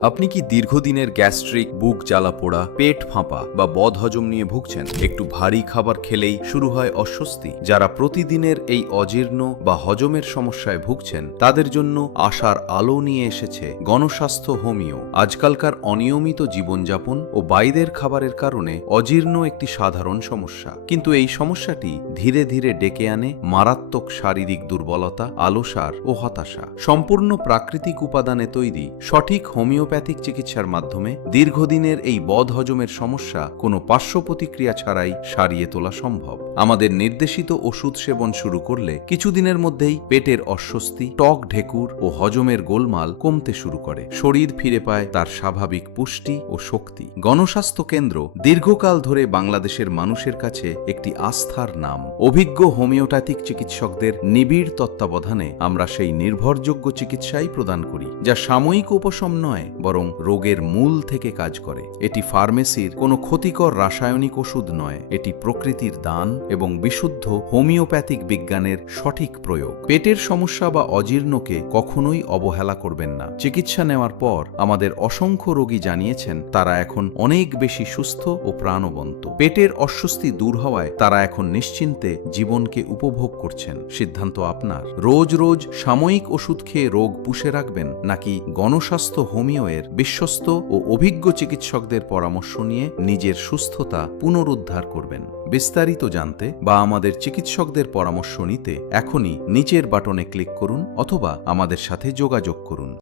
আপনি কি দীর্ঘদিনের গ্যাস্ট্রিক, বুক জ্বালাপোড়া, পেট ফাঁপা বা বদহজম নিয়ে ভুগছেন? একটু ভারী খাবার খেলেই শুরু হয় অস্বস্তি? যারা প্রতিদিনের এই অজীর্ণ বা হজমের সমস্যায় ভুগছেন তাদের জন্য আশার আলো নিয়ে এসেছে গণস্বাস্থ্য হোমিও। আজকালকার অনিয়মিত জীবনযাপন ও বাইরের খাবারের কারণে অজীর্ণ একটি সাধারণ সমস্যা, কিন্তু এই সমস্যাটি ধীরে ধীরে ডেকে আনে মারাত্মক শারীরিক দুর্বলতা, আলসার ও হতাশা। সম্পূর্ণ প্রাকৃতিক উপাদানে তৈরি সঠিক হোমিওপ্যাথিক চিকিৎসার মাধ্যমে দীর্ঘদিনের এই বদহজমের সমস্যা কোনো পার্শ্ব প্রতিক্রিয়া ছাড়াই সারিয়ে তোলা সম্ভব। আমাদের নির্দেশিত ওষুধ সেবন শুরু করলে কিছুদিনের মধ্যেই পেটের অস্বস্তি, টক ঢেকুর ও হজমের গোলমাল কমতে শুরু করে। শরীর ফিরে পায় তার স্বাভাবিক পুষ্টি ও শক্তি। গণস্বাস্থ্য কেন্দ্র দীর্ঘকাল ধরে বাংলাদেশের মানুষের কাছে একটি আস্থার নাম। অভিজ্ঞ হোমিওপ্যাথিক চিকিৎসকদের নিবিড় তত্ত্বাবধানে আমরা সেই নির্ভরযোগ্য চিকিৎসাই প্রদান করি, যা সাময়িক উপশম নয়, বরং রোগের মূল থেকে কাজ করে। এটি ফার্মেসির কোনো ক্ষতিকর রাসায়নিক ওষুধ নয়, এটি প্রকৃতির দান এবং বিশুদ্ধ হোমিওপ্যাথিক বিজ্ঞানের সঠিক প্রয়োগ। পেটের সমস্যা বা অজীর্ণকে কখনোই অবহেলা করবেন না। চিকিৎসা নেওয়ার পর আমাদের অসংখ্য রোগী জানিয়েছেন তারা এখন অনেক বেশি সুস্থ ও প্রাণবন্ত। পেটের অস্বস্তি দূর হওয়ায় তারা এখন নিশ্চিন্তে জীবনকে উপভোগ করছেন। সিদ্ধান্ত আপনার। রোজ রোজ সাময়িক ওষুধ খেয়ে রোগ পুষে রাখবেন, নাকি গণস্বাস্থ্য হোমিওয়ের বিশ্বস্ত ও অভিজ্ঞ চিকিৎসকদের পরামর্শ নিয়ে নিজের সুস্থতা পুনরুদ্ধার করবেন? বিস্তারিত জানতে বা আমাদের চিকিৎসকদের পরামর্শ নিতে এখনই নিচের বাটনে ক্লিক করুন অথবা আমাদের সাথে যোগাযোগ করুন।